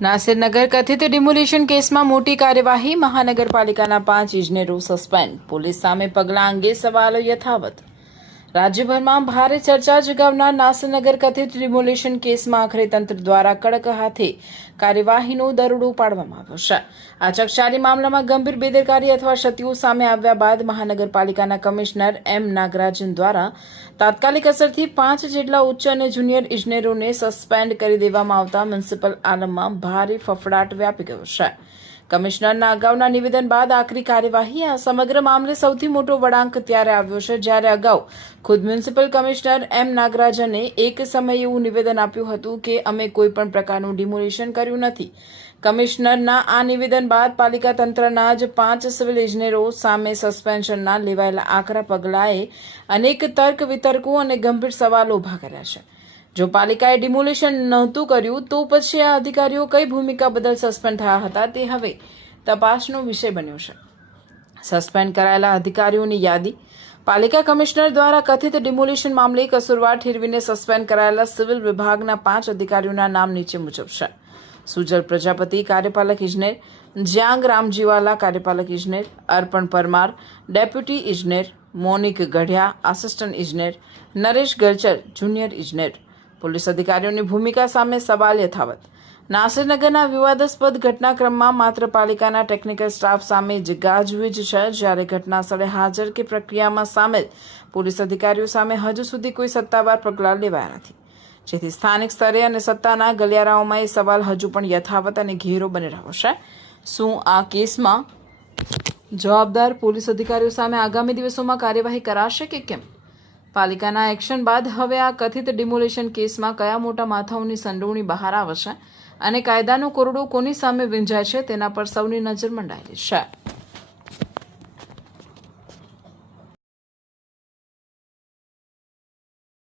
નાસિરનગર કથિત ડિમોલિશન કેસમાં મોટી કાર્યવાહી, મહાનગરપાલિકાના 5 ઇજનેરો સસ્પેન્ડ, પોલીસ સામે પગલાં અંગે સવાલો યથાવત। રાજ્યભરમાં ભારે ચર્ચા જગાવનાર નાસિરનગર કથિત ડિમોલિશન કેસમાં આખરે તંત્ર દ્વારા કડક હાથે કાર્યવાહીનો દરોડો પાડવામાં આવ્યો છે। આ ચકચારી મામલામાં ગંભીર બેદરકારી અથવા ક્ષતિઓ સામે આવ્યા બાદ મહાનગરપાલિકાના કમિશનર એમ નાગરાજન દ્વારા તાત્કાલિક અસરથી 5 જેટલા ઉચ્ચ અને જુનિયર ઇજનેરોને સસ્પેન્ડ કરી દેવામાં આવતા મ્યુનિસિપલ આલમમાં ભારે ફફડાટ વ્યાપી ગયો છે। કમિશનરના અગાઉના નિવેદન બાદ આખરી કાર્યવાહી। આ સમગ્ર મામલે સૌથી મોટો વળાંક ત્યારે આવ્યો છે જ્યારે અગાઉ ખુદ મ્યુનિસિપલ કમિશનર એમ નાગરાજને એક સમયે એવું નિવેદન આપ્યું હતું કે અમે કોઈ પણ પ્રકારનું ડિમોલિશન કર્યું નથી। કમિશનરના આ નિવેદન બાદ પાલિકા તંત્રના જ 5 સિવિલ ઇજનેરો સામે સસ્પેન્શનના લેવાયેલા આકરા પગલાંએ અનેક તર્ક વિતર્કો અને ગંભીર સવાલો ઉભા કર્યા છે। જો પાલિકાએ ડિમોલિશન નહોતું કર્યું તો પછી આ અધિકારીઓ કઈ ભૂમિકા બદલ સસ્પેન્ડ થયા હતા તે હવે તપાસનો વિષય બન્યો છે। સસ્પેન્ડ કરાયેલા અધિકારીઓની યાદી। પાલિકા કમિશનર દ્વારા કથિત ડિમોલિશન મામલે કસૂરવાર ઠેરવીને સસ્પેન્ડ કરાયેલા સિવિલ વિભાગના 5 અધિકારીઓના નામ નીચે મુજબ છે। સુજલ પ્રજાપતિ કાર્યપાલક ઇજનેર, જ્યાંગ રામજીવાલા કાર્યપાલક ઇજનેર, અર્પણ પરમાર ડેપ્યુટી ઇજનેર, મોનિક ગઢિયા આસિસ્ટન્ટ ઇજનેર, નરેશ ગલચર જુનિયર ઇજનેર। પોલીસ અધિકારીઓની ભૂમિકા સામે સવાલ યથાવત। નાસિરનગરના વિવાદાસ્પદ ઘટનાક્રમમાં માત્ર પાલિકાના ટેકનિકલ સ્ટાફ સામે જ ગાજવીજ છે, જ્યારે ઘટના સ્થળે હાજર કે પ્રક્રિયામાં સામેલ પોલીસ અધિકારીઓ સામે હજુ સુધી કોઈ સત્તાવાર પગલાં લેવાયા નથી, જેથી સ્થાનિક સ્તરે અને સત્તાના ગલિયારાઓમાં એ સવાલ હજુ પણ યથાવત અને ઘેરો બની રહ્યો છે। શું આ કેસમાં જવાબદાર પોલીસ અધિકારીઓ સામે આગામી દિવસોમાં કાર્યવાહી કરાશે કે કેમ? પાલિકાના એક્શન બાદ હવે આ કથિત ડિમોલિશન કેસમાં કયા મોટા માથાઓની સંડોવણી બહાર આવશે અને કાયદાનો કોરડો કોની સામે વીંજાય છે તેના પર સૌની નજર મંડાયેલી છે।